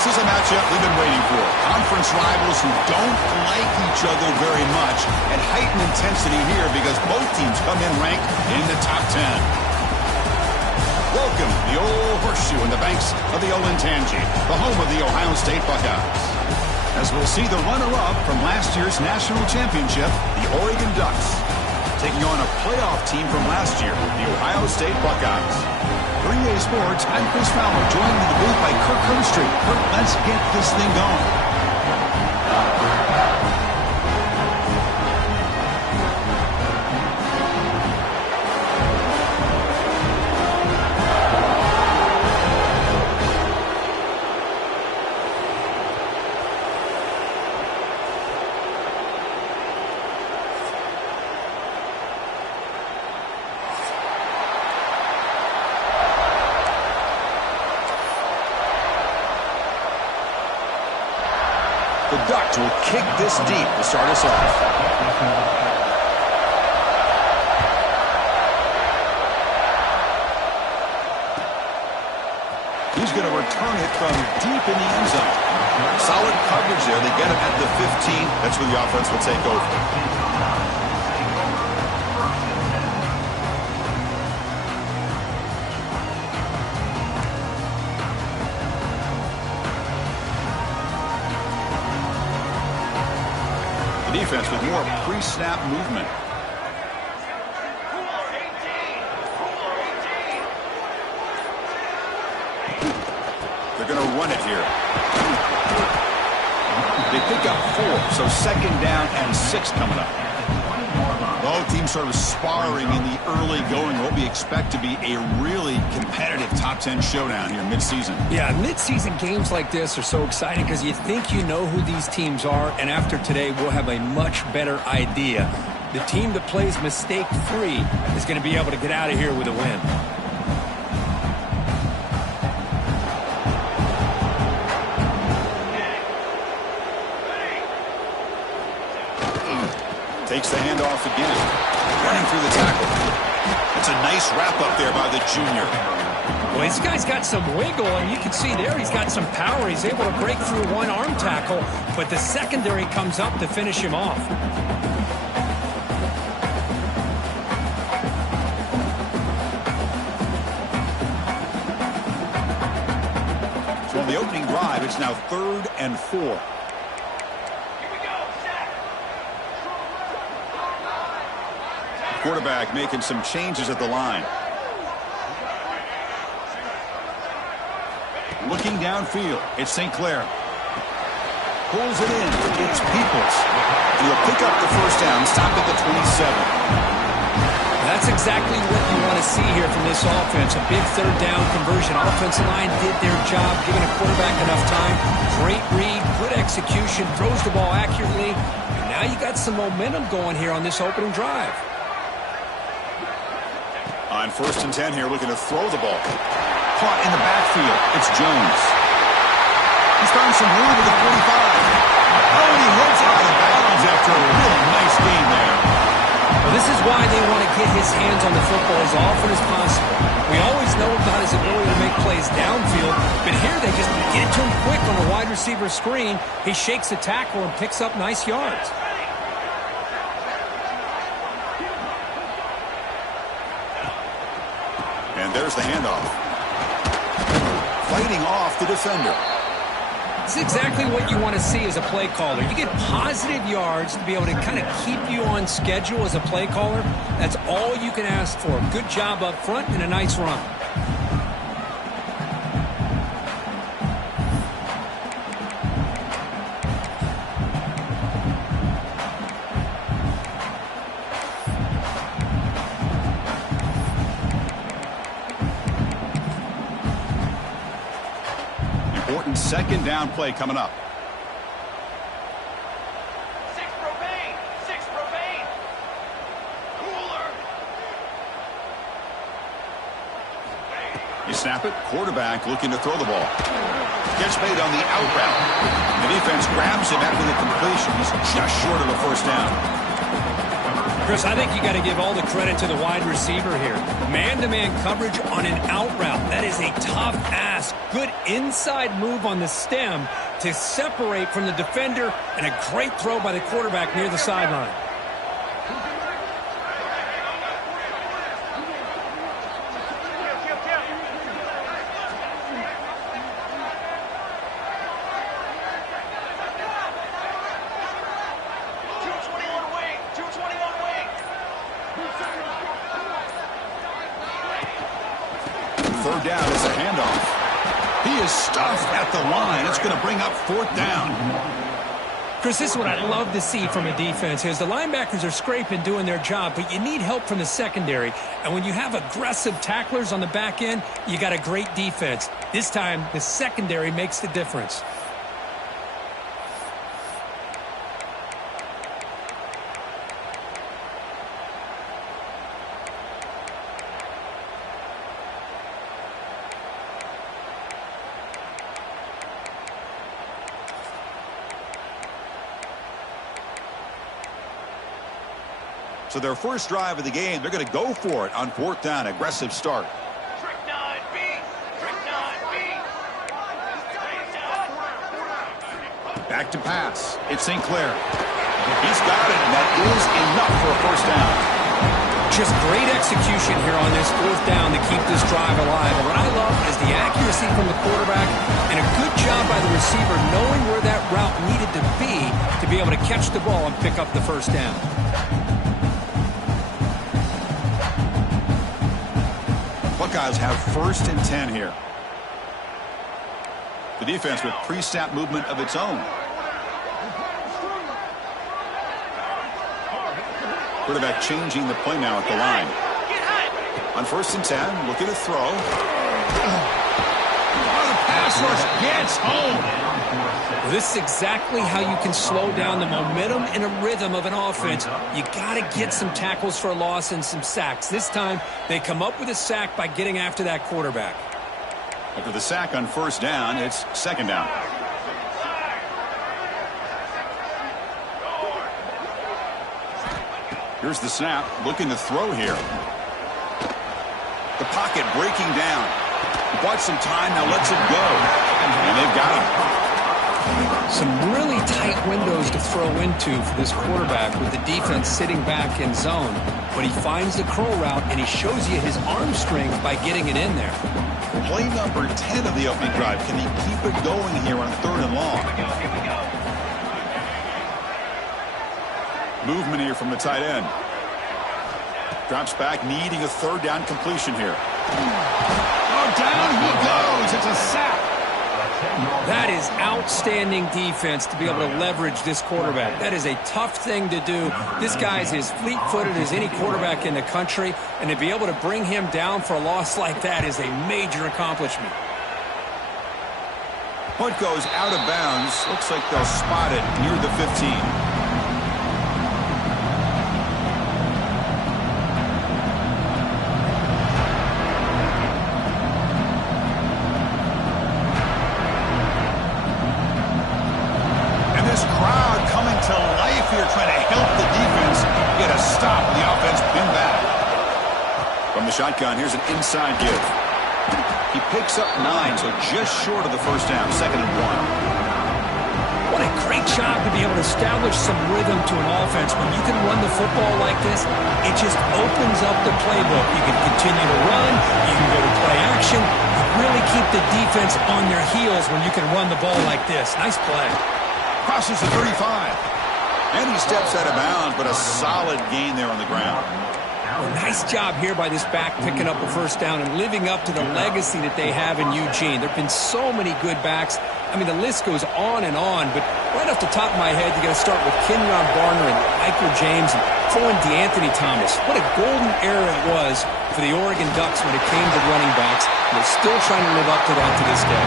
This is a matchup we've been waiting for. Conference rivals who don't like each other very much, and heightened intensity here because both teams come in ranked in the top 10. Welcome to the old horseshoe in the banks of the Olentangy, the home of the Ohio State Buckeyes. As we'll see the runner-up from last year's national championship, the Oregon Ducks, taking on a playoff team from last year, the Ohio State Buckeyes. For EA Sports, I'm Chris Fowler, joined in the booth by Kirk Hermstreet. Kirk, let's get this thing going. The Ducks will kick this deep to start us off. He's going to return it from deep in the end zone. Solid coverage there. They get him at the 15. That's where the offense will take over. Defense with more pre-snap movement. They're going to run it here. They pick up 4, so second down and 6 coming up. Both teams sort of sparring in the early going. What we expect to be a really competitive top 10 showdown here mid-season. Yeah, mid-season games like this are so exciting because you think you know who these teams are, and after today we'll have a much better idea. The team that plays mistake-free is going to be able to get out of here with a win. Takes the handoff again. Running through the tackle. It's a nice wrap-up there by the junior. Well, this guy's got some wiggle, and you can see there he's got some power. He's able to break through one arm tackle, but the secondary comes up to finish him off. So on the opening drive, it's now 3rd and 4. Quarterback making some changes at the line. Looking downfield, it's St. Clair. Pulls it in, it's Peoples. And he'll pick up the first down, stop at the 27. That's exactly what you want to see here from this offense. A big 3rd down conversion. Offensive line did their job, giving a quarterback enough time. Great read, good execution, throws the ball accurately. And now you got some momentum going here on this opening drive. On 1st and 10 here, looking to throw the ball. Caught in the backfield. It's Jones. He's found some room at the 45. Oh, and he heads out of bounds after a really nice game there. Well, this is why they want to get his hands on the football as often as possible. We always know about his ability to make plays downfield, but here they just get it to him quick on a wide receiver screen. He shakes the tackle and picks up nice yards. And there's the handoff. Fighting off the defender. It's exactly what you want to see as a play caller. You get positive yards to be able to kind of keep you on schedule as a play caller. That's all you can ask for. Good job up front and a nice run. Important 2nd down play coming up. 6 propane! 6 propane! Cooler! You snap it. Quarterback looking to throw the ball. Gets made on the out route. The defense grabs him after the completion. He's just short of a first down. Chris, I think you got to give all the credit to the wide receiver here. Man-to-man coverage on an out route. That is a tough ask. Good inside move on the stem to separate from the defender, and a great throw by the quarterback near the sideline. Third down is a handoff. He is stuffed at the line. It's going to bring up fourth down. Chris, this is what I love to see from a defense is the linebackers are scraping, doing their job, but you need help from the secondary. And when you have aggressive tacklers on the back end, you got a great defense. This time, the secondary makes the difference. So their first drive of the game, they're going to go for it on fourth down. Aggressive start. Trick 9B. Trick 9B. Back to pass. It's St. Clair. He's got it, and that is enough for a first down. Just great execution here on this fourth down to keep this drive alive. And what I love is the accuracy from the quarterback and a good job by the receiver knowing where that route needed to be able to catch the ball and pick up the first down. Buckeyes have first and 10 here. The defense with pre-snap movement of its own. Quarterback changing the play now at the line. On first and 10, looking to throw. Oh, the pass rush gets home. This is exactly how you can slow down the momentum and a rhythm of an offense. You got to get some tackles for a loss and some sacks. This time, they come up with a sack by getting after that quarterback. After the sack on first down, it's second down. Here's the snap, looking to throw here. The pocket breaking down. Bought some time, now lets it go. And they've got him. Some really tight windows to throw into for this quarterback with the defense sitting back in zone. But he finds the curl route, and he shows you his arm strength by getting it in there. Play number 10 of the opening drive. Can he keep it going here on third and long? Here we go. Movement here from the tight end. Drops back, needing a third down completion here. Oh, down he goes. It's a sack. That is outstanding defense to be able to leverage this quarterback. That is a tough thing to do. This guy is as fleet-footed as any quarterback in the country, and to be able to bring him down for a loss like that is a major accomplishment. Punt goes out of bounds. Looks like they'll spot it near the 15. Shotgun, here's an inside give. He picks up 9, so just short of the first down, second and 1. What a great job to be able to establish some rhythm to an offense. When you can run the football like this, it just opens up the playbook. You can continue to run, you can go to play action, you really keep the defense on their heels when you can run the ball like this. Nice play. Crosses the 35. And he steps out of bounds, but a solid gain there on the ground. Well, nice job here by this back picking up a first down and living up to the legacy that they have in Eugene. There have been so many good backs. I mean, the list goes on, but right off the top of my head, you got to start with Kenyon Barner and Michael James and throw in DeAnthony Thomas. What a golden era it was for the Oregon Ducks when it came to running backs. And they're still trying to live up to that to this day.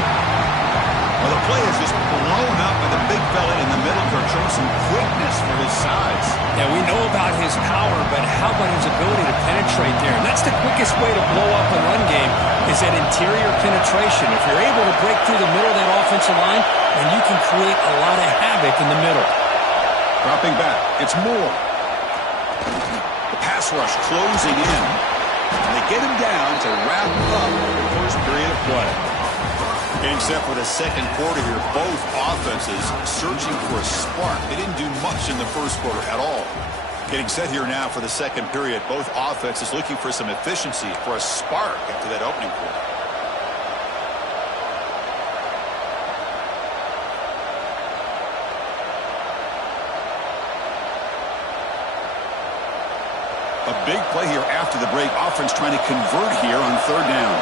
Well, the play is just blown up by the big fella in the middle to show some quickness for his size. Yeah, we know about his power, but how about his ability to penetrate there? And that's the quickest way to blow up a run game is that interior penetration. If you're able to break through the middle of that offensive line, then you can create a lot of havoc in the middle. Dropping back, it's Moore. pass rush closing in. And they get him down to wrap up the first period of play. Getting set for the second quarter here, both offenses searching for a spark. They didn't do much in the first quarter at all. Getting set here now for the second period, both offenses looking for some efficiency, for a spark after that opening quarter. A big play here after the break. Offense trying to convert here on third down.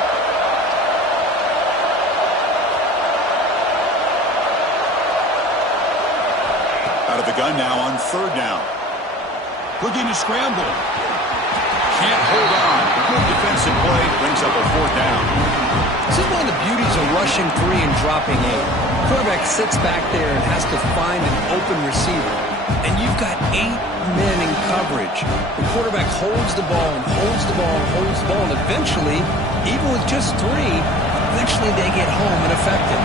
Out of the gun now on third down. Looking to scramble. Can't hold on. Good defensive play. Brings up a fourth down. This is one of the beauties of rushing 3 and dropping 8. Quarterback sits back there and has to find an open receiver. And you've got 8 men in coverage. The quarterback holds the ball and holds the ball and holds the ball. And eventually, even with just 3, eventually they get home and effective.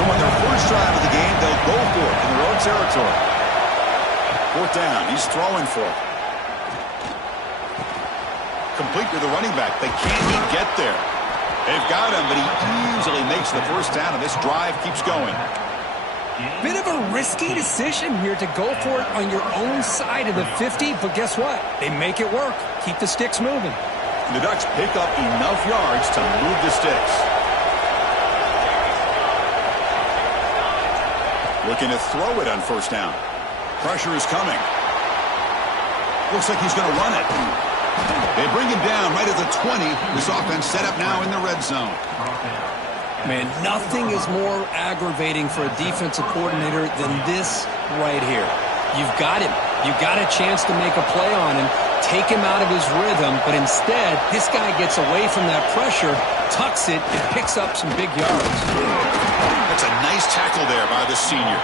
So on their first drive of the game, they'll go for it in their own territory. Fourth down. He's throwing for it. Complete with the running back. They can't even get there. They've got him, but he easily makes the first down, and this drive keeps going. Bit of a risky decision here to go for it on your own side of the 50, but guess what? They make it work. Keep the sticks moving. The Ducks pick up enough yards to move the sticks. Looking to throw it on first down. Pressure is coming. Looks like he's going to run it. They bring him down right at the 20. This offense set up now in the red zone. Man, nothing is more aggravating for a defensive coordinator than this right here. You've got him. You've got a chance to make a play on him, take him out of his rhythm, but instead, this guy gets away from that pressure, tucks it, and picks up some big yards. That's a nice tackle there by the senior.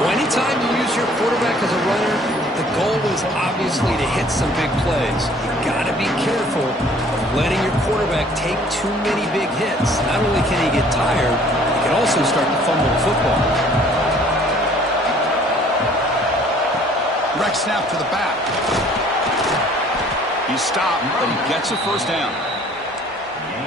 Well, anytime you use your quarterback as a runner, the goal is obviously to hit some big plays. You've got to be careful of letting your quarterback take too many big hits. Not only can he get tired, he can also start to fumble the football. Direct snap to the back. He's stopped, but he gets a first down.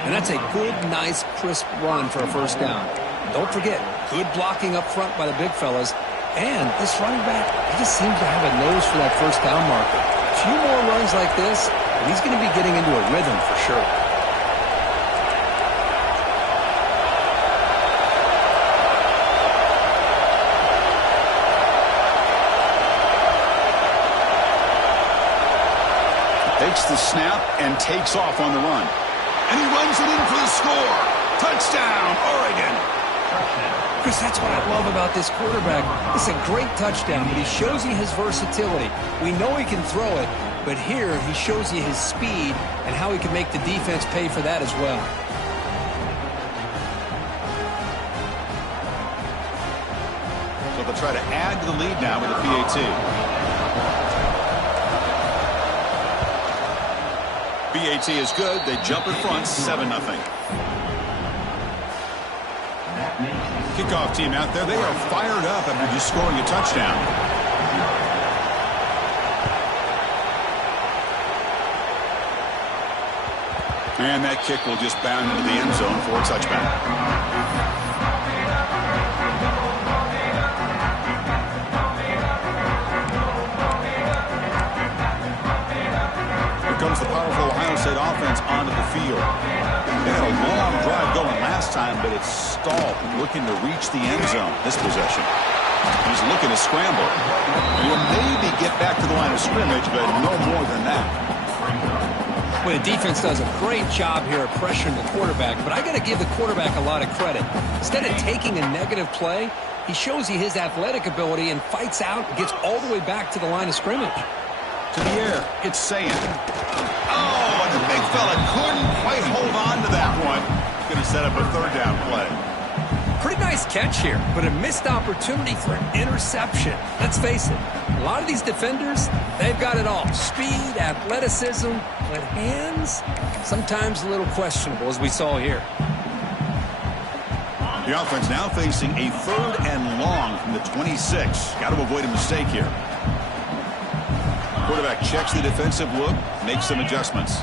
And that's a good, nice, crisp run for a first down. Don't forget, good blocking up front by the big fellas. And this running back, he just seems to have a nose for that first down marker. A few more runs like this, and he's going to be getting into a rhythm for sure. Takes the snap and takes off on the run. And he runs it in for the score. Touchdown, Oregon. Chris, that's what I love about this quarterback. It's a great touchdown, but he shows you his versatility. We know he can throw it, but here he shows you his speed and how he can make the defense pay for that as well. So they'll try to add to the lead now with the PAT. PAT is good. They jump in front, 7-0. Kickoff team out there. They are fired up after just scoring a touchdown. And that kick will just bound into the end zone for a touchback. Comes the powerful Ohio State offense onto the field. They had a long drive going last time, but it's stalled, looking to reach the end zone this possession. He's looking to scramble. Will maybe get back to the line of scrimmage, but no more than that. Well, the defense does a great job here of pressuring the quarterback, but I got to give the quarterback a lot of credit. Instead of taking a negative play, he shows you his athletic ability and fights out and gets all the way back to the line of scrimmage. To the air, it's Sand. Oh, and the big fella couldn't quite hold on to that one. Going to set up a third down play. Pretty nice catch here, but a missed opportunity for an interception. Let's face it, a lot of these defenders, they've got it all. Speed, athleticism, but hands, sometimes a little questionable, as we saw here. The offense now facing a 3rd and long from the 26. Got to avoid a mistake here. Quarterback checks the defensive look, makes some adjustments.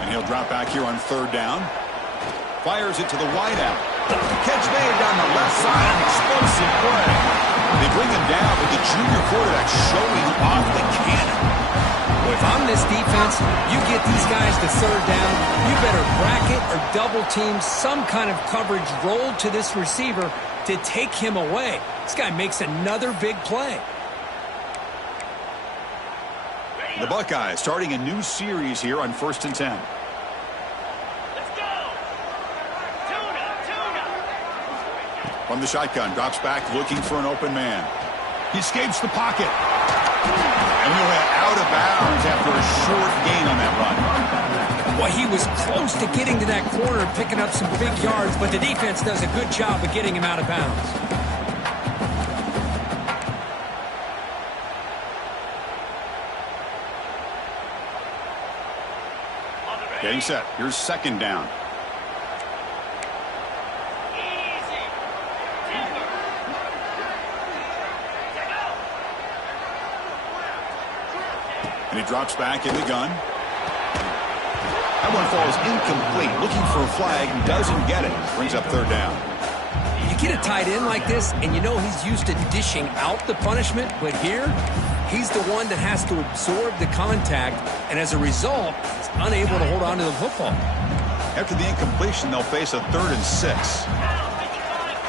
And he'll drop back here on third down. Fires it to the wideout. Catch made down the left side. An explosive play. They bring him down, but the junior quarterback showing off the cannon. Well, if I'm this defense, you get these guys to third down, you better bracket or double team some kind of coverage rolled to this receiver to take him away. This guy makes another big play. The Buckeyes starting a new series here on 1st and 10. Let's go. Tuna. From the shotgun, drops back looking for an open man. He escapes the pocket. And he went out of bounds after a short gain on that run. Well, he was close to getting to that corner, picking up some big yards, but the defense does a good job of getting him out of bounds. Getting set. Here's 2nd down. Easy. Timber. Take out. And he drops back in the gun. That one falls incomplete. Looking for a flag. Doesn't get it. Brings up 3rd down. You get a tight end like this, and you know he's used to dishing out the punishment, but here, he's the one that has to absorb the contact, and as a result, he's unable to hold on to the football. After the incompletion, they'll face a 3rd and 6. Now 55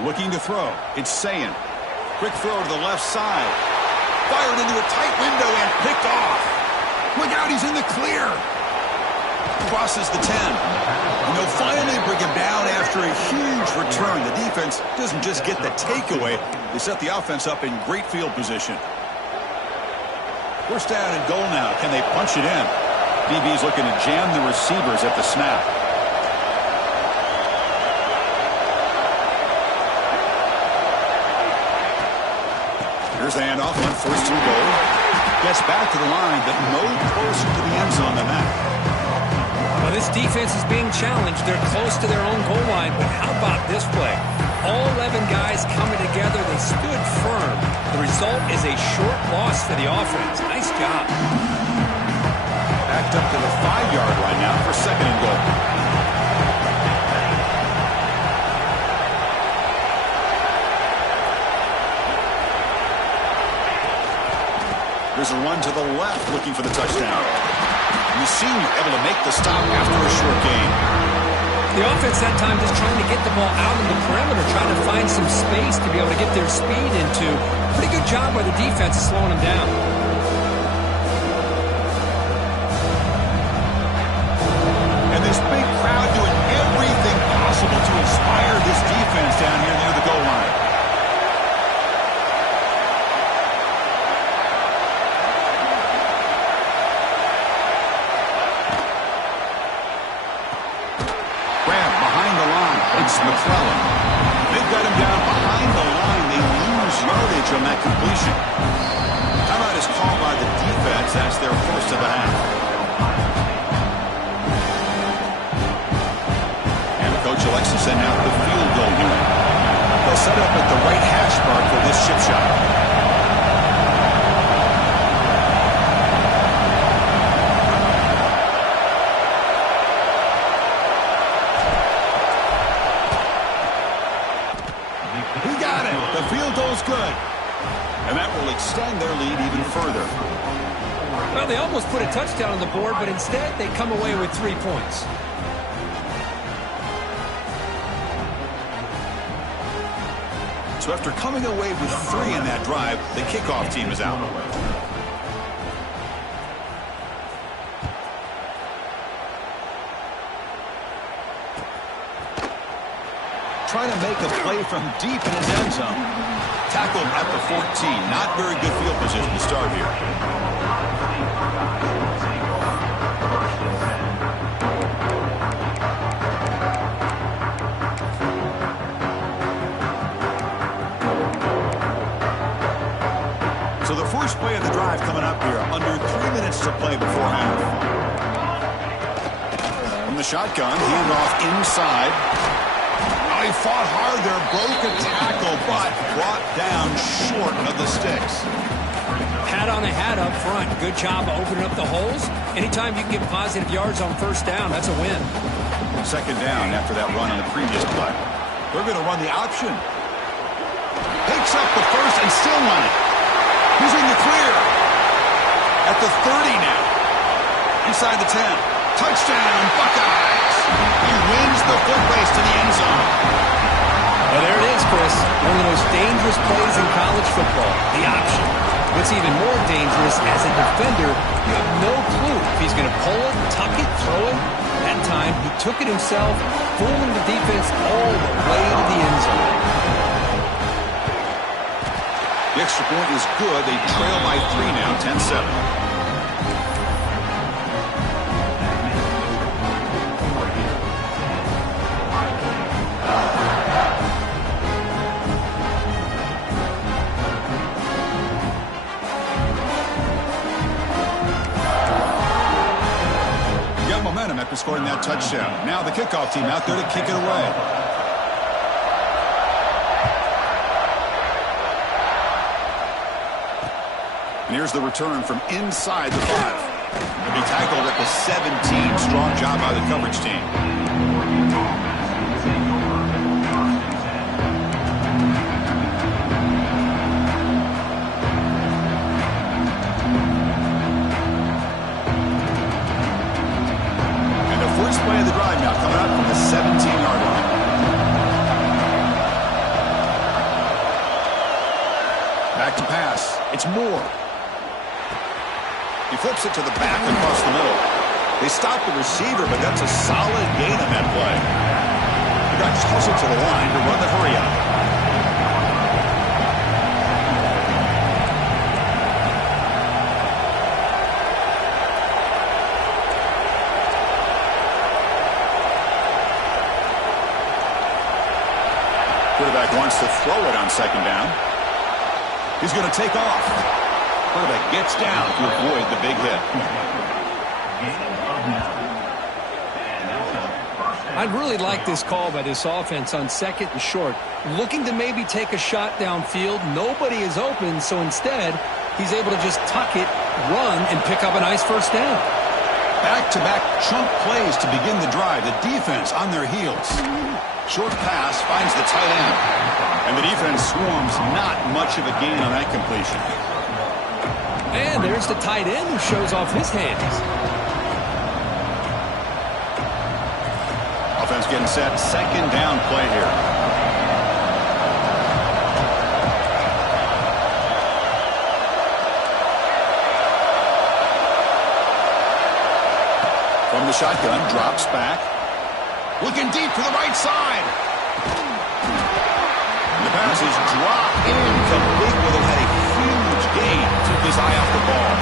feet. Looking to throw. It's Sayin. Quick throw to the left side. Fired into a tight window and picked off. Look out, he's in the clear. Crosses the 10. And they'll finally bring him down after a huge return. The defense doesn't just get the takeaway. They set the offense up in great field position. 1st down and goal now. Can they punch it in? DB's looking to jam the receivers at the snap. Here's the handoff on 1st and goal. Gets back to the line, but no closer to the end zone than that. Well, this defense is being challenged. They're close to their own goal line, but how about this play? All 11 guys coming together. They stood firm. The result is a short loss for the offense. Nice job. Backed up to the 5-yard line now for 2nd and goal. There's a run to the left looking for the touchdown. And the senior able to make the stop after a short gain. The offense that time just trying to get the ball out in the perimeter, trying to find some space to be able to get their speed into. Pretty good job by the defense of slowing them down. And this big crowd doing everything possible to inspire this defense down here near the goal line. McClellan. They've got him down behind the line. They lose yardage on that completion. Timeout is called by the defense. That's their 1st of the half. And the coach elects to send out the field goal unit. They'll set up at the right hash mark for this chip shot. Good. And that will extend their lead even further. Well, they almost put a touchdown on the board, but instead they come away with 3 points. So after coming away with 3 in that drive, the kickoff team is out. Trying to make a play from deep in his end zone. Tackled at the 14. Not very good field position to start here. So the first play of the drive coming up here. Under 3 minutes to play before half. From the shotgun, handoff inside. Oh, he fought hard there, broke a tackle, but brought down short of the sticks. Hat on a hat up front. Good job of opening up the holes. Anytime you can get positive yards on first down, that's a win. Second down after that run on the previous play. They're going to run the option. Picks up the first and still running. He's in the clear. At the 30 now. Inside the 10. Touchdown, Buckeyes. He wins the foot race to the end zone. Well, there it is, Chris. One of the most dangerous plays in college football. The option. What's even more dangerous, as a defender, you have no clue if he's going to pull it, tuck it, throw it. That time, he took it himself, fooling the defense all the way to the end zone. The extra point is good. They trail by 3 now, 10-7. After scoring that touchdown. Now the kickoff team out there to kick it away. And here's the return from inside the 5. He'll be tackled at the 17. Strong job by the coverage team. First play of the drive now coming up from the 17-yard line. Back to pass. It's Moore. He flips it to the back across the middle. They stop the receiver, but that's a solid gain on that play. The guys hustle to the line to run the hurry up. Quarterback wants to throw it on second down. He's going to take off. Quarterback gets down to avoid the big hit. I'd really like this call by this offense on second and short. Looking to maybe take a shot downfield. Nobody is open, so instead, he's able to just tuck it, run, and pick up a nice first down. Back-to-back chunk plays to begin the drive. The defense on their heels. Short pass finds the tight end. And the defense swarms, not much of a gain on that completion. And there's the tight end who shows off his hands. Offense getting set. Second down play here. From the shotgun, drops back. Looking deep to the right side. And the pass is dropped incomplete. Well, they had a huge gain. Took his eye off the ball.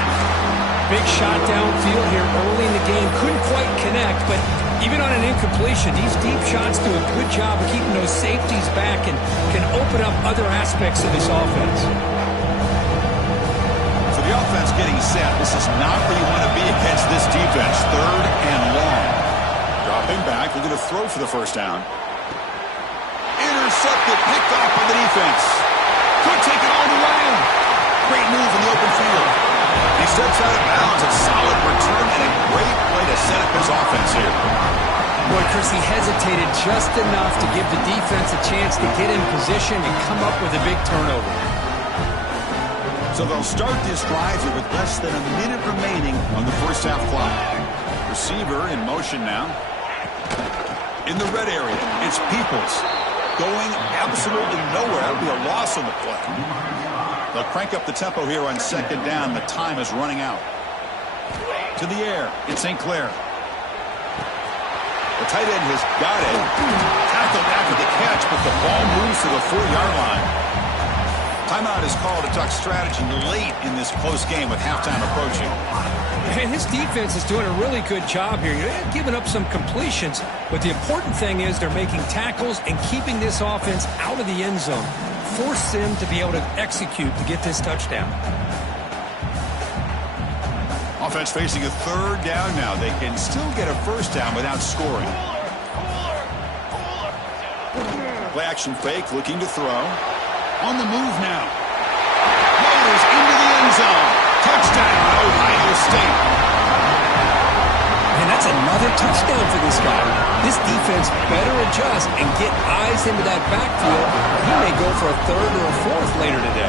Big shot downfield here early in the game. Couldn't quite connect, but even on an incompletion, these deep shots do a good job of keeping those safeties back and can open up other aspects of this offense. So the offense getting set. This is not where you want to be against this defense. Third and long. Dropping back, looking to throw for the first down. Intercepted, picked off by the defense. Could take it all the way. Great move in the open field. He steps out of bounds. A solid return and a great play to set up his offense here. Boy, Chris, he hesitated just enough to give the defense a chance to get in position and come up with a big turnover. So they'll start this drive here with less than a minute remaining on the first half clock. Receiver in motion now. In the red area, it's Peoples. Going absolutely nowhere. That'll be a loss on the play. They'll crank up the tempo here on second down. The time is running out. To the air, it's St. Clair. The tight end has got it. Tackled after the catch, but the ball moves to the 4-yard line. Timeout is called to talk strategy late in this close game with halftime approaching. And his defense is doing a really good job here. They're giving up some completions, but the important thing is they're making tackles and keeping this offense out of the end zone. Force them to be able to execute to get this touchdown. Offense facing a third down now. They can still get a first down without scoring. Cooler. Play action fake, looking to throw. On the move now. Motors into the end zone. Touchdown, Ohio State. And that's another touchdown for this guy. This defense better adjust and get eyes into that backfield. He may go for a third or a fourth later today.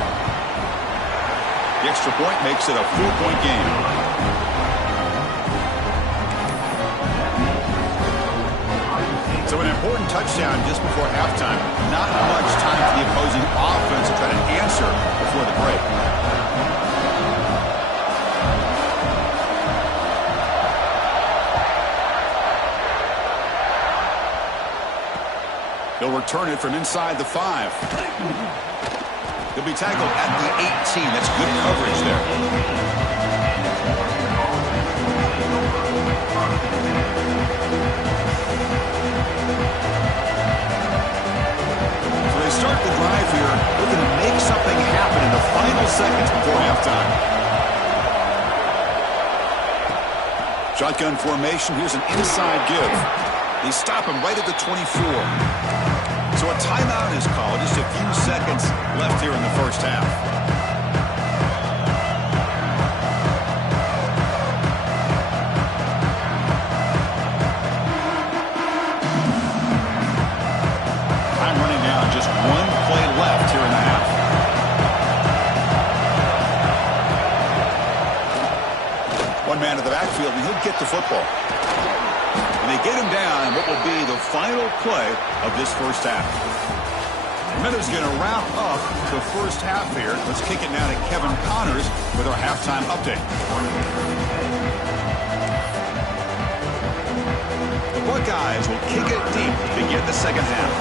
The extra point makes it a 4-point game. So an important touchdown just before halftime. Not much time for the opposing offense to try to answer before the break. He'll return it from inside the 5. He'll be tackled at the 18. That's good coverage there. So they start the drive here, looking to make something happen in the final seconds before halftime. Shotgun formation. Here's an inside give. They stop him right at the 24. So a timeout is called. Just a few seconds left here in the first half. Time running down. Just one play left here in the half. One man to the backfield, and he'll get the football. And they get him down in what will be the final play of this first half. The Minnows going to wrap up the first half here. Let's kick it now to Kevin Connors with our halftime update. The Buckeyes will kick it deep to begin the second half.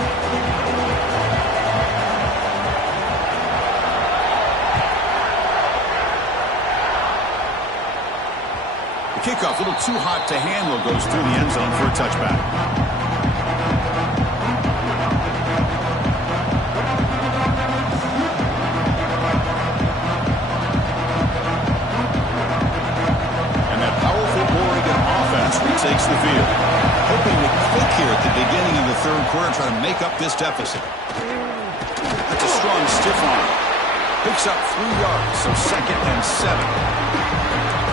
Kickoff, a little too hot to handle, goes through the end zone for a touchback. And that powerful Oregon offense retakes the field. Hoping to click here at the beginning of the third quarter, try to make up this deficit. That's a strong stiff arm. Picks up 3 yards, so 2nd and 7.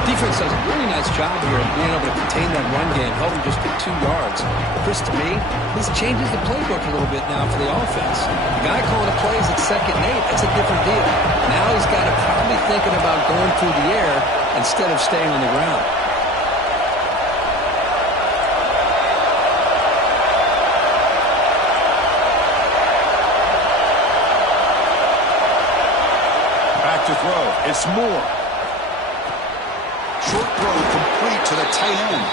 Defense does a really nice job here of being able to contain that run game, held him just to 2 yards. Chris, to me, this changes the playbook a little bit now for the offense. The guy calling the plays at 2nd and 8, that's a different deal. Now he's got to probably thinking about going through the air instead of staying on the ground. Back to throw. It's Moore. Short throw complete to the tight end.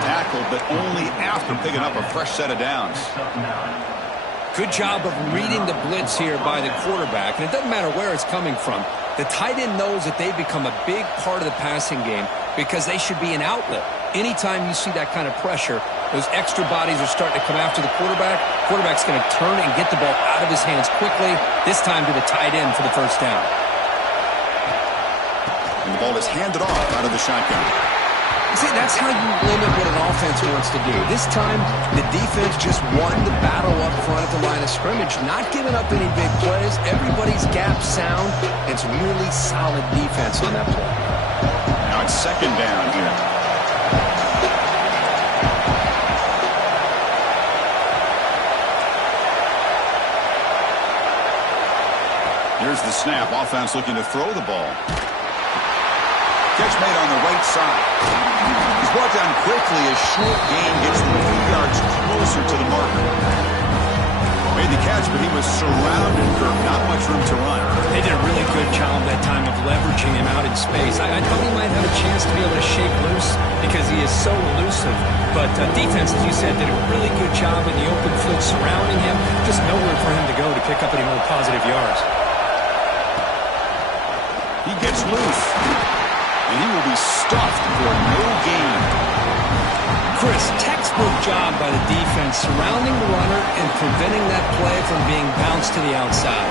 Tackled, but only after picking up a fresh set of downs. Good job of reading the blitz here by the quarterback. And it doesn't matter where it's coming from. The tight end knows that they've become a big part of the passing game because they should be an outlet. Anytime you see that kind of pressure, those extra bodies are starting to come after the quarterback. Quarterback's going to turn and get the ball out of his hands quickly, this time to the tight end for the first down. And the ball is handed off out of the shotgun. See, that's how you limit what an offense wants to do. This time, the defense just won the battle up front at the line of scrimmage, not giving up any big plays. Everybody's gap sound. It's really solid defense on that play. Now it's 2nd down here. Here's the snap. Offense looking to throw the ball. Catch made on the right side. He's brought down quickly. A short gain gets them 2 yards closer to the marker. Made the catch, but he was surrounded. Not much room to run. They did a really good job that time of leveraging him out in space. I thought he might have a chance to be able to shake loose because he is so elusive. But defense, as you said, did a really good job in the open field surrounding him. Just nowhere for him to go to pick up any more positive yards. He gets loose. And he will be stuffed for no gain. Chris, textbook job by the defense surrounding the runner and preventing that play from being bounced to the outside.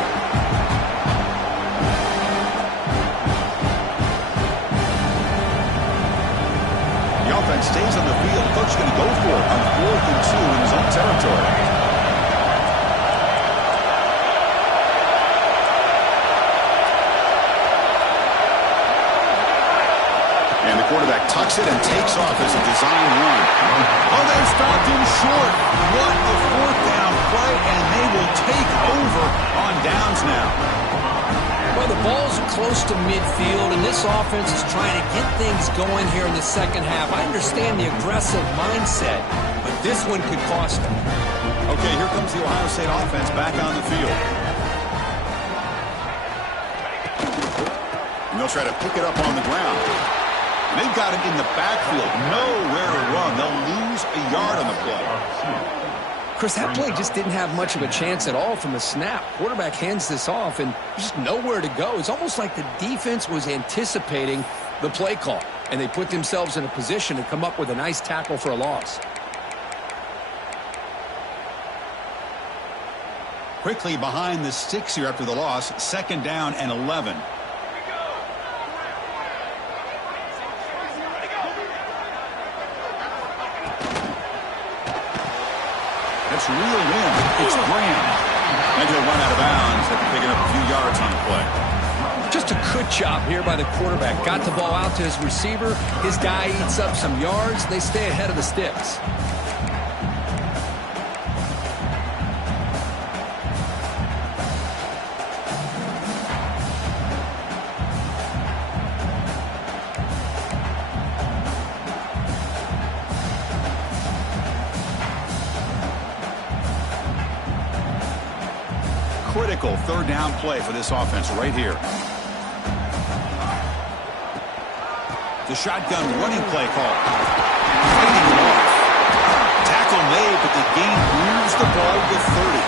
The offense stays on the field. Coach is going to go for it on 4th and 2 in his own territory. quarterback tucks it and takes off as a design run. Oh, they stopped him short. What a fourth down play, and they will take over on downs now. Well, the ball's close to midfield, and this offense is trying to get things going here in the second half. I understand the aggressive mindset, but this one could cost them. Okay, here comes the Ohio State offense back on the field. And they'll try to pick it up on the ground. And they've got it in the backfield. Nowhere to run. They'll lose a yard on the play. Chris, that play just didn't have much of a chance at all from the snap. Quarterback hands this off, and there's just nowhere to go. It's almost like the defense was anticipating the play call, and they put themselves in a position to come up with a nice tackle for a loss. Quickly behind the sticks here after the loss. 2nd down and 11. That's real wind. It's Graham. And he'll run out of bounds after picking up a few yards on the play. Just a good job here by the quarterback. Got the ball out to his receiver. His guy eats up some yards. They stay ahead of the sticks. Critical 3rd down play for this offense right here. The shotgun running play call. Fighting it off. Tackle made, but the game moves the ball to 30.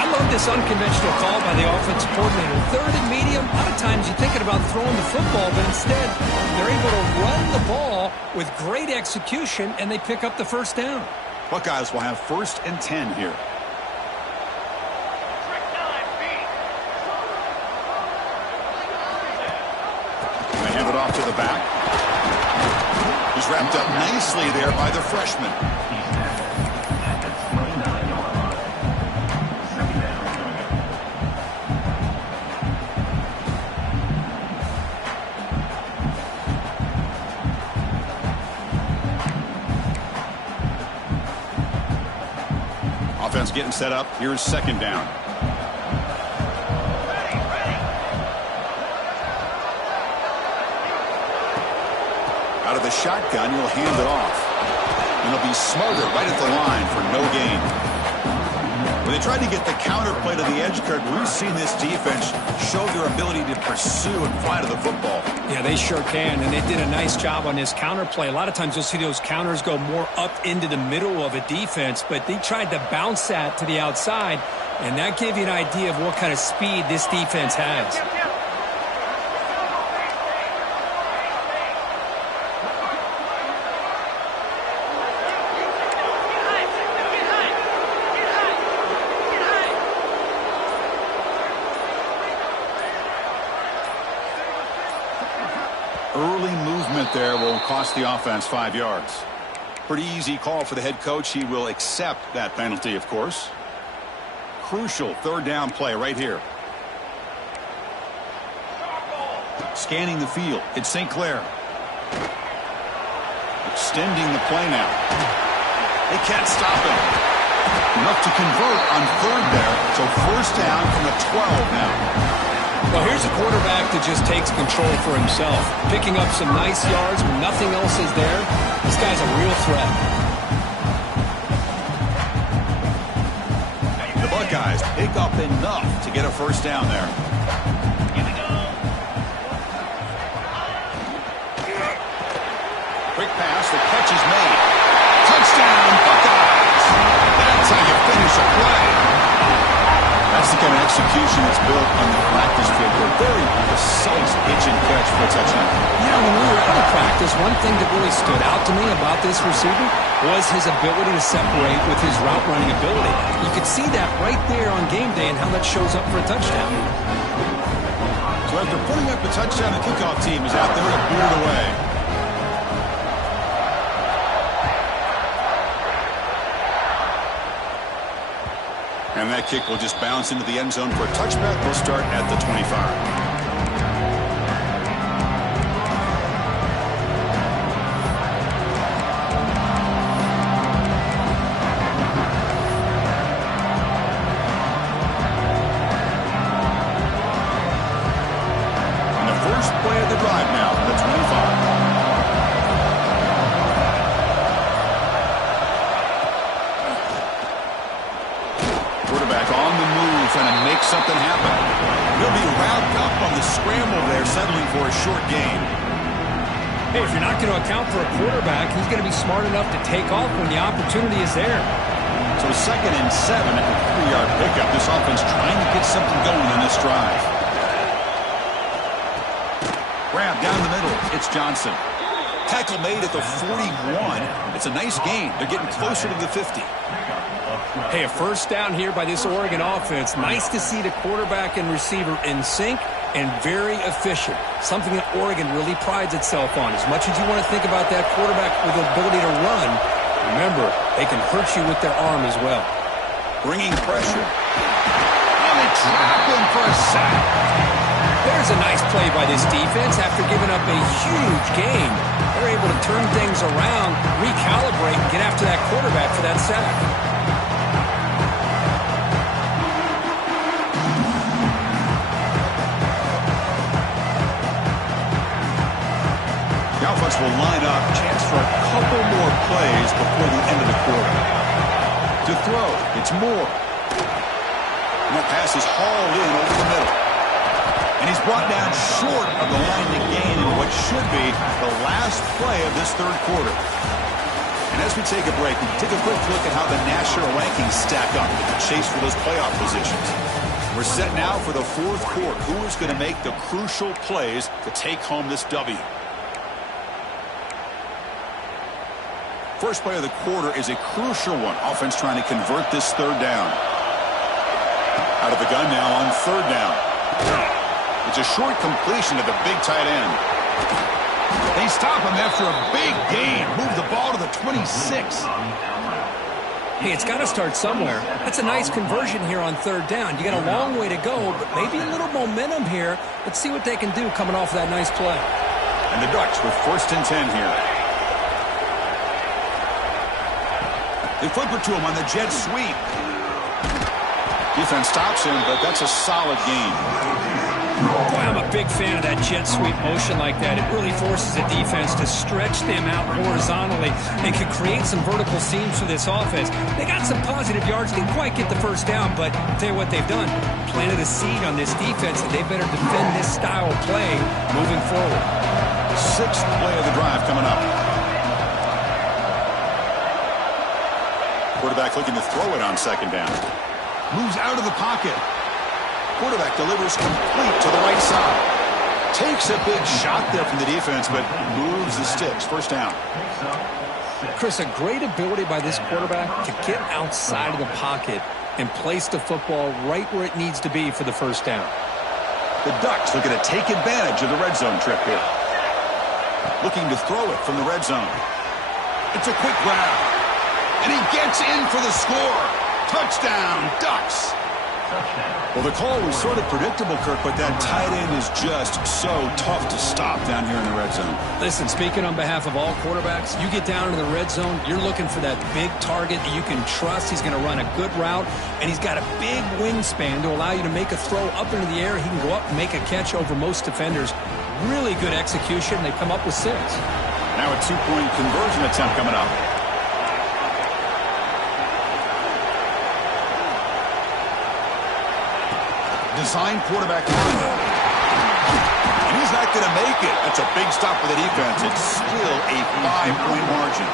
I love this unconventional call by the offensive coordinator. 3rd and medium. A lot of times you're thinking about throwing the football, but instead they're able to run the ball with great execution, and they pick up the 1st down. Buckeyes will have 1st and 10 here. To the back. He's wrapped up nicely there by the freshman. Offense getting set up. Here's 2nd down. Out of the shotgun, he'll hand it off. And he'll be smothered right at the line for no gain. When they tried to get the counter play to the edge, Kurt, we've seen this defense show their ability to pursue and fly to the football. Yeah, they sure can, and they did a nice job on this counter play. A lot of times you'll see those counters go more up into the middle of a defense, but they tried to bounce that to the outside, and that gave you an idea of what kind of speed this defense has. Early movement there will cost the offense 5 yards. Pretty easy call for the head coach. He will accept that penalty, of course. Crucial 3rd down play right here. Scanning the field. It's St. Clair. Extending the play now. They can't stop him. Enough to convert on 3rd there. So 1st down from the 12 now. Well, here's a quarterback that just takes control for himself. Picking up some nice yards when nothing else is there. This guy's a real threat. The Buckeyes pick up enough to get a 1st down there. Quick pass, the catch is made. Touchdown, Buckeyes! That's how you finish a play. That's the kind of execution that's built on the practice field. A very precise pitch and catch for a touchdown. Yeah, when we were out of practice, one thing that really stood out to me about this receiver was his ability to separate with his route running ability. You could see that right there on game day and how that shows up for a touchdown. So after putting up a touchdown, the kickoff team is out there to boot it away. And that kick will just bounce into the end zone for a touchback. They'll start at the 25. First play of the drive now from the 25. Quarterback on the move, trying to make something happen. He'll be wrapped up on the scramble there, settling for a short gain. Hey, if you're not going to account for a quarterback, he's going to be smart enough to take off when the opportunity is there. So 2nd and 7 at the 3-yard pickup. This offense trying to get something going on this drive. Grab down the middle. It's Johnson. Tackle made at the 41. It's a nice gain. They're getting closer to the 50. Hey, a first down here by this Oregon offense. Nice to see the quarterback and receiver in sync and very efficient. Something that Oregon really prides itself on. As much as you want to think about that quarterback with the ability to run, remember, they can hurt you with their arm as well. Bringing pressure. And they trap him for a sack. There's a nice play by this defense after giving up a huge gain. They're able to turn things around, recalibrate, and get after that quarterback for that sack. The offense will line up. Chance for a couple more plays before the end of the quarter. To throw, it's Moore. And that pass is hauled in over the middle. And he's brought down short of the line to gain in what should be the last play of this third quarter. And as we take a break, we take a quick look at how the national rankings stack up in the chase for those playoff positions. We're set now for the fourth quarter. Who is going to make the crucial plays to take home this W? First play of the quarter is a crucial one. Offense trying to convert this third down. Out of the gun now on third down. It's a short completion to the big tight end. They stop him after a big gain. Move the ball to the 26. Hey, it's got to start somewhere. That's a nice conversion here on third down. You got a long way to go, but maybe a little momentum here. Let's see what they can do coming off of that nice play. And the Ducks with 1st and 10 here. They flip it to him on the jet sweep. Defense stops him, but that's a solid gain. Boy, I'm a big fan of that jet sweep motion like that. It really forces the defense to stretch them out horizontally and can create some vertical seams for this offense. They got some positive yards. Didn't quite get the first down, but I'll tell you what they've done. Planted a seed on this defense, and they better defend this style of play moving forward. 6th play of the drive coming up. Quarterback looking to throw it on 2nd down. Moves out of the pocket. Quarterback delivers complete to the right side. Takes a big shot there from the defense, but moves the sticks. First down. Chris, a great ability by this quarterback to get outside of the pocket and place the football right where it needs to be for the first down. The Ducks looking to take advantage of the red zone trip here. Looking to throw it from the red zone. It's a quick grab. And he gets in for the score. Touchdown, Ducks. Well, the call was sort of predictable, Kirk, but that tight end is just so tough to stop down here in the red zone. Listen, speaking on behalf of all quarterbacks, you get down into the red zone, you're looking for that big target that you can trust. He's going to run a good route, and he's got a big wingspan to allow you to make a throw up into the air. He can go up and make a catch over most defenders. Really good execution. They come up with 6. Now a 2-point conversion attempt coming up. Design quarterback run. And he's not going to make it. That's a big stop for the defense. It's still a 5-point margin.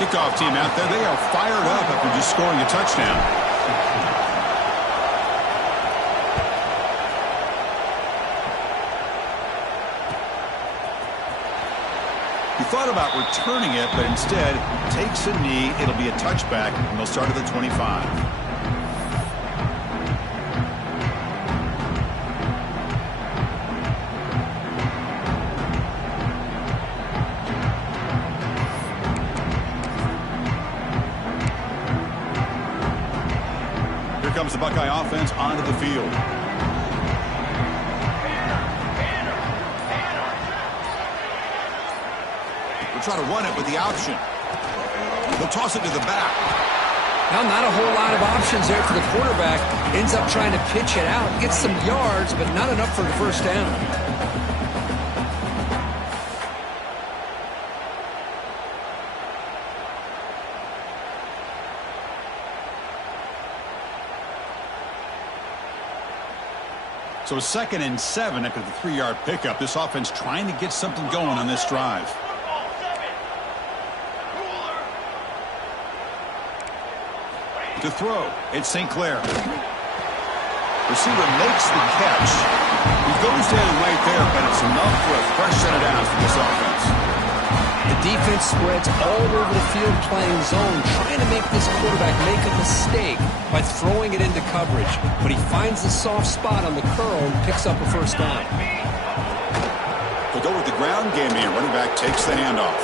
Kickoff team out there, they are fired up after just scoring a touchdown. He thought about returning it, but instead takes a knee. It'll be a touchback, and they'll start at the 25. Comes the Buckeye offense onto the field. We'll try to run it with the option. They'll toss it to the back. Now, not a whole lot of options there for the quarterback. Ends up trying to pitch it out. Gets some yards, but not enough for the first down. So 2nd and 7 after the 3-yard pickup. This offense trying to get something going on this drive. To throw, it's St. Clair. Receiver makes the catch. He goes down right there, but it's enough for a fresh set of downs for this offense. The defense spreads all over the field playing zone, trying to make this quarterback make a mistake by throwing it into coverage. But he finds the soft spot on the curl and picks up a first down. They'll go with the ground game here. Running back takes the handoff.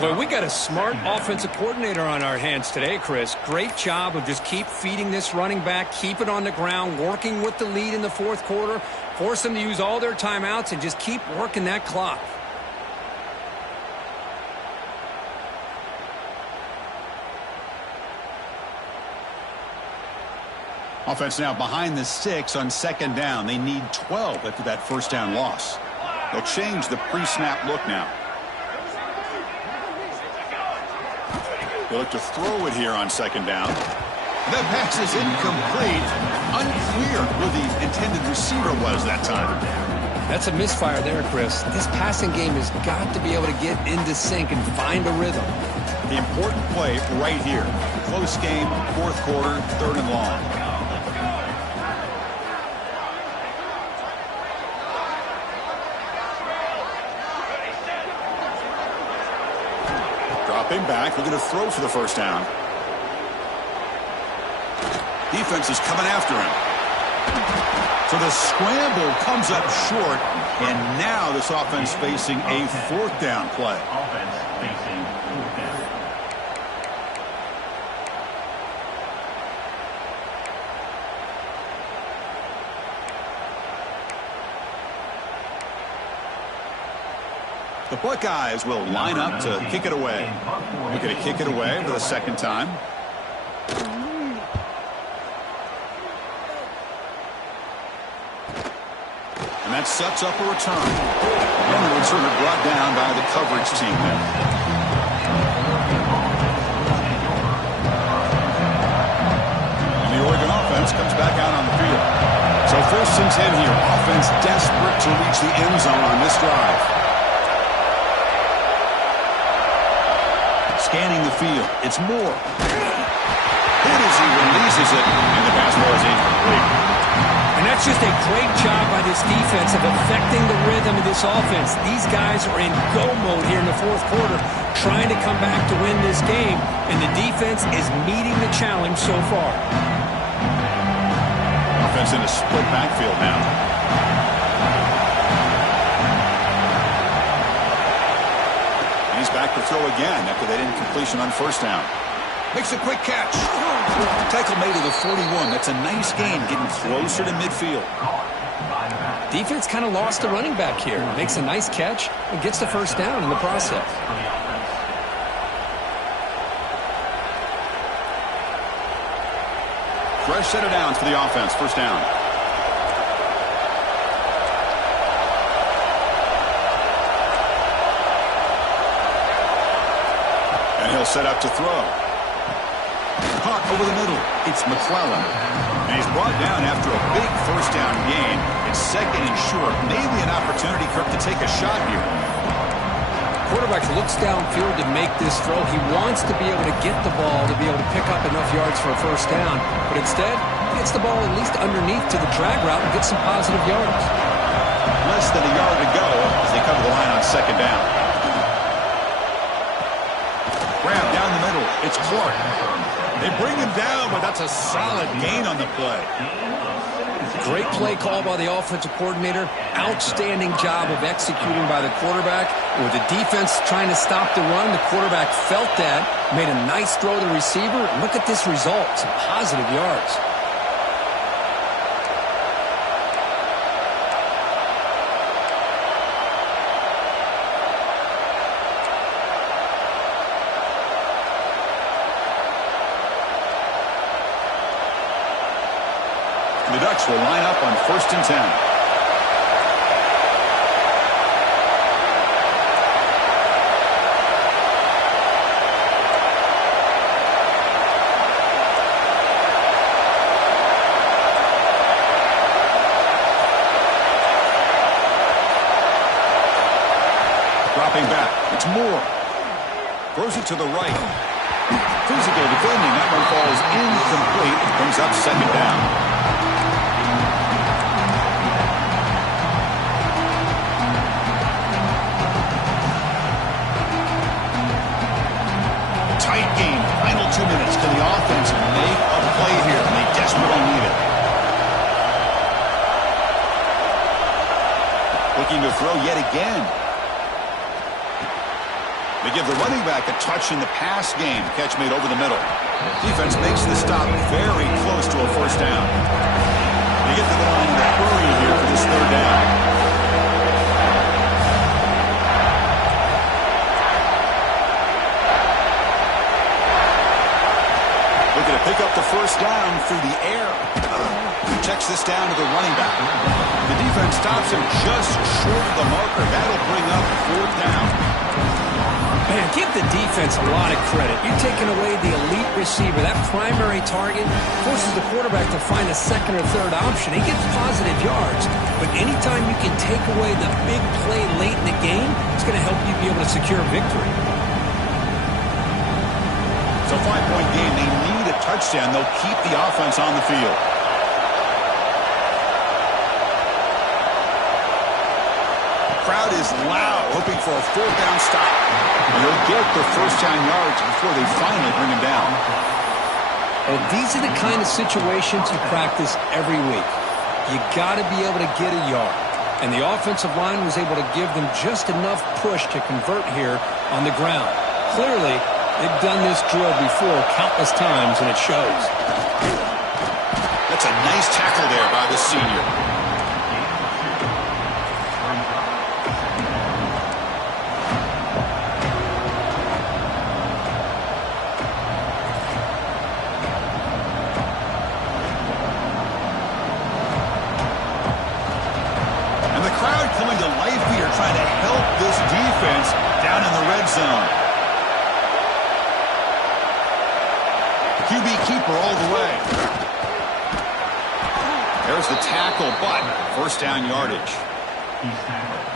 Well, we got a smart offensive coordinator on our hands today, Chris. Great job of just keep feeding this running back, keep it on the ground, working with the lead in the 4th quarter, force them to use all their timeouts, and just keep working that clock. Offense now behind the 6 on 2nd down. They need 12 after that first down loss. They'll change the pre-snap look now. They look to throw it here on 2nd down. That pass is incomplete. Unclear who the intended receiver was that time. That's a misfire there, Chris. This passing game has got to be able to get into sync and find a rhythm. The important play right here. Close game, 4th quarter, 3rd and long. Dropping back, we're going to throw for the first down. Defense is coming after him. So the scramble comes up short, and now this offense facing a 4th down play. Offense facing 4th down. The Buckeyes will line up to kick it away. We're going to kick it away for the 2nd time. And that sets up a return. And the returner brought down by the coverage team there. And the Oregon offense comes back out on the field. So 1st and 10 here. Offense desperate to reach the end zone on this drive. Scanning the field. It's Moore. Hit as he releases it, and the pass ball is incomplete. And that's just a great job by this defense of affecting the rhythm of this offense. These guys are in go mode here in the 4th quarter, trying to come back to win this game, and the defense is meeting the challenge so far. Offense in a split backfield now. He's back to throw again after that incompletion on 1st down. Makes a quick catch. Tackle made to the 41. That's a nice gain, getting closer to midfield. Defense kind of lost the running back here. Makes a nice catch and gets the first down in the process. Fresh set of downs for the offense. First down. And he'll set up to throw. Caught over the middle. It's McClellan. And he's brought down after a big first down gain. It's 2nd and short. Maybe an opportunity, Kirk, to take a shot here. Quarterback looks downfield to make this throw. He wants to be able to get the ball to be able to pick up enough yards for a first down. But instead, he gets the ball at least underneath to the drag route and gets some positive yards. Less than a yard to go as they cover the line on 2nd down. Grab down the middle. It's Clark. They bring him down, but that's a solid gain on the play. Great play call by the offensive coordinator. Outstanding job of executing by the quarterback. With the defense trying to stop the run, the quarterback felt that, made a nice throw to the receiver. Look at this result. Some positive yards. The Ducks will line up on 1st and 10. Dropping back. It's Moore. Throws it to the right. Physical defending. That one falls incomplete. Brings up 2nd down. Tight game. Final 2 minutes. Can the offense make a play here? And they desperately need it. Looking to throw yet again. They give the running back a touch in the pass game. Catch made over the middle. Defense makes the stop very close to a 1st down. They get to the line in a hurry here for this 3rd down. Looking to pick up the 1st down through the air. Checks this down to the running back. The defense stops him just short of the marker. That'll bring up 4th down. Man, give the defense a lot of credit. You're taking away the elite receiver. That primary target forces the quarterback to find a 2nd or 3rd option. He gets positive yards, but anytime you can take away the big play late in the game, it's going to help you be able to secure victory. It's a 5-point game. They need a touchdown. They'll keep the offense on the field. Crowd is loud, hoping for a 4th down stop. And they'll get the 1st down yards before they finally bring him down. Well, these are the kind of situations you practice every week. You got to be able to get a yard. And the offensive line was able to give them just enough push to convert here on the ground. Clearly, they've done this drill before countless times, and it shows. That's a nice tackle there by the senior. Trying to help this defense down in the red zone. QB keeper all the way. There's the tackle, but 1st down yardage.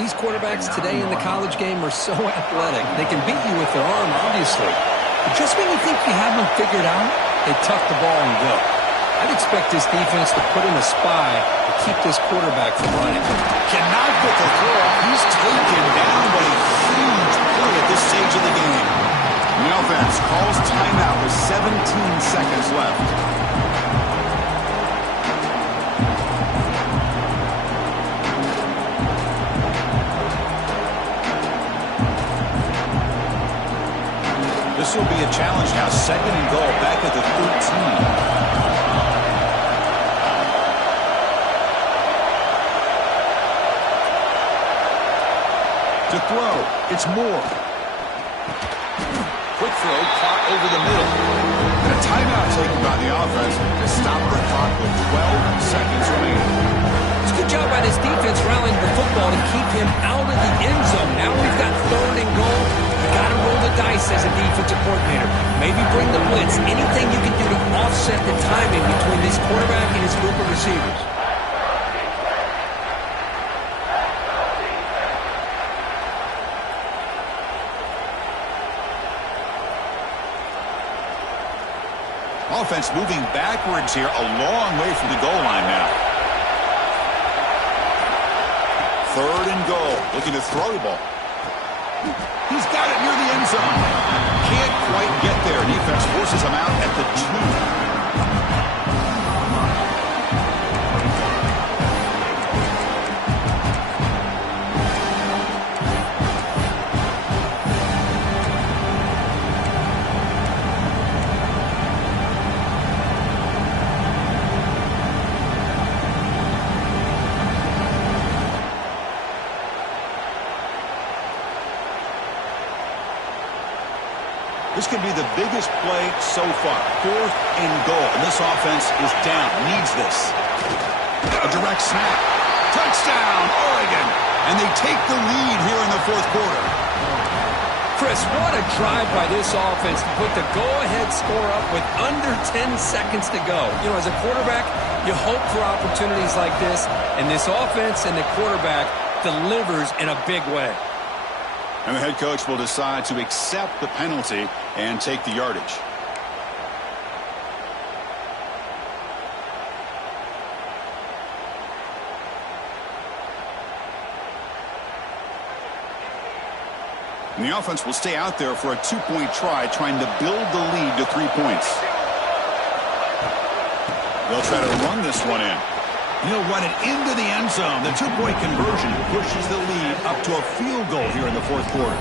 These quarterbacks today in the college game are so athletic. They can beat you with their arm, obviously. But just when you think you have them figured out, they tuck the ball and go. I'd expect this defense to put in a spy to keep this quarterback from running. Cannot get the throw. He's taken down by a huge play at this stage of the game. The offense calls timeout with 17 seconds left. This will be a challenge now. 2nd and goal back at the 13. To throw, it's Moore. Quick throw, caught over the middle. And a timeout taken by the offense to stop the clock with 12 seconds remaining. It's a good job by this defense rallying the football to keep him out of the end zone. Now we've got 3rd and goal. You got to roll the dice as a defensive coordinator. Maybe bring the blitz. Anything you can do to offset the timing between this quarterback and his group of receivers. Offense moving backwards here, a long way from the goal line now. 3rd and goal, looking to throw the ball. He's got it near the end zone. Can't quite get there. Defense forces him out at the 2. This could be the biggest play so far. 4th and goal. And this offense is down. Needs this. A direct snap. Touchdown, Oregon. And they take the lead here in the 4th quarter. Chris, what a drive by this offense to put the go-ahead score up with under 10 seconds to go. You know, as a quarterback, you hope for opportunities like this, and this offense and the quarterback delivers in a big way. And the head coach will decide to accept the penalty and take the yardage. And the offense will stay out there for a 2-point try, trying to build the lead to 3 points. They'll try to run this one in. He'll run it into the end zone. The 2-point conversion pushes the lead up to a field goal here in the 4th quarter.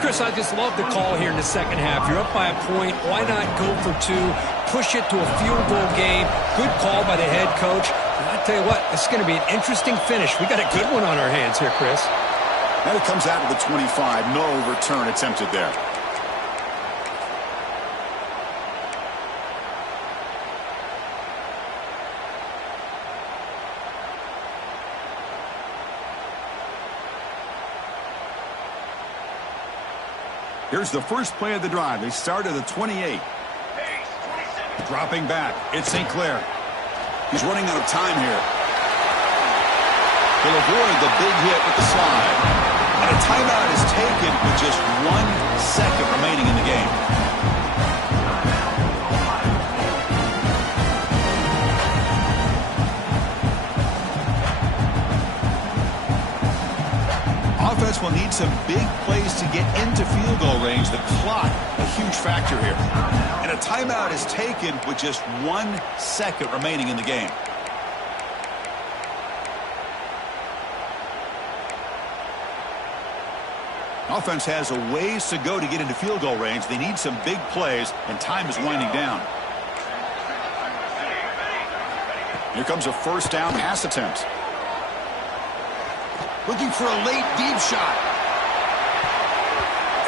Chris, I just love the call here in the second half. You're up by a point. Why not go for 2? Push it to a field goal game. Good call by the head coach. And I tell you what, this is going to be an interesting finish. We got a good one on our hands here, Chris. And it comes out of the 25. No return attempted there. Here's the first play of the drive. They start at the 28. Dropping back. It's St. Clair. He's running out of time here. He'll avoid the big hit with the slide. And a timeout is taken with just 1 second remaining in the game. Offense will need some big plays to get into field goal range. The clock, a huge factor here. And a timeout is taken with just 1 second remaining in the game. Offense has a ways to go to get into field goal range. They need some big plays, and time is winding down. Here comes a first down pass attempt. Looking for a late deep shot.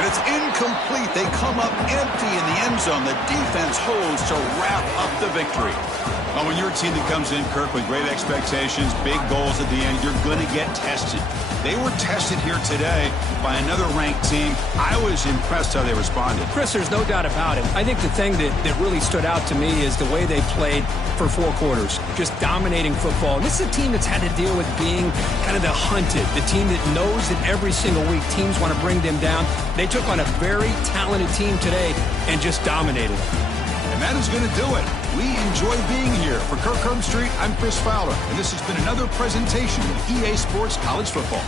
And it's incomplete. They come up empty in the end zone. The defense holds to wrap up the victory. Well, when you're a team that comes in, Kirk, with great expectations, big goals at the end, you're going to get tested. They were tested here today by another ranked team. I was impressed how they responded. Chris, there's no doubt about it. I think the thing that really stood out to me is the way they played for 4 quarters, just dominating football. And this is a team that's had to deal with being kind of the hunted, the team that knows that every single week teams want to bring them down. They took on a very talented team today and just dominated. And that is going to do it. We enjoy being here. For Kirk Herbstreit, I'm Chris Fowler, and this has been another presentation of EA Sports College Football.